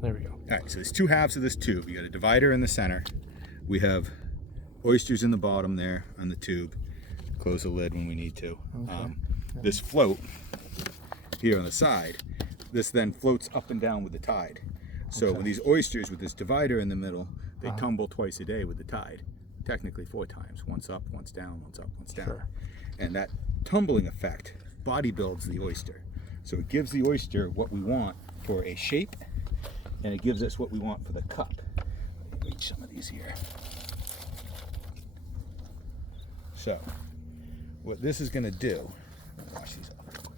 There we go. All right, so there's two halves of this tube. You got a divider in the center. We have oysters in the bottom there on the tube. Close the lid when we need to. Okay. This float here on the side, this then floats up and down with the tide. So when these oysters with this divider in the middle, they tumble twice a day with the tide. Technically 4 times. Once up, once down, once up, once down. Sure. And that tumbling effect body builds the oyster. So it gives the oyster what we want for a shape, and it gives us what we want for the cup. Let me reach some of these here. So what this is going to do, wash these up real quick.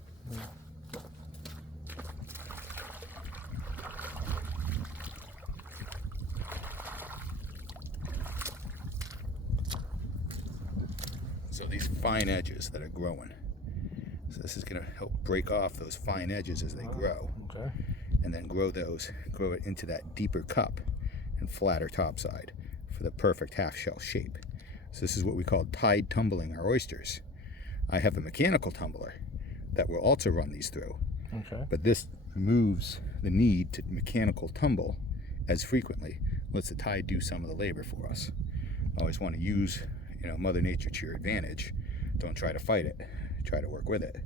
So these fine edges that are growing, so this is going to help break off those fine edges as they grow. Okay. And then grow it into that deeper cup and flatter topside for the perfect half shell shape. So this is what we call tide tumbling our oysters. I have a mechanical tumbler that will also run these through. Okay. But this removes the need to mechanical tumble as frequently, lets the tide do some of the labor for us. Always want to use, Mother Nature to your advantage. Don't try to fight it. Try to work with it.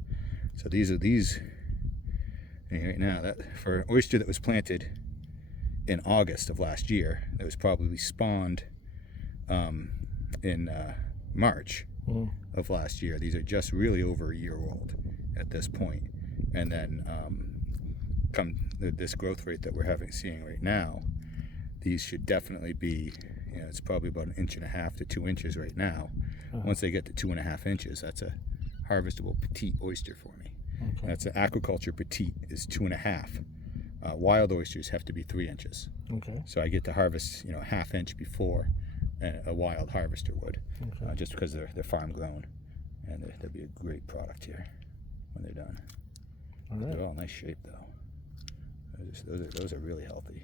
So these are right now, that for an oyster that was planted in August of last year, that was probably spawned in March of last year. These are just really over a year old at this point. And then come this growth rate that we're seeing right now, these should definitely be, it's probably about 1.5 inches to 2 inches right now. Once they get to 2.5 inches, that's a harvestable petite oyster for me. Okay. That's an aquaculture petite is 2.5. Wild oysters have to be 3 inches. Okay. So I get to harvest, a ½ inch before a wild harvester would, Okay. just because they're farm grown, and they'll be a great product here when they're done. All right. They're all in nice shape though. Those are really healthy.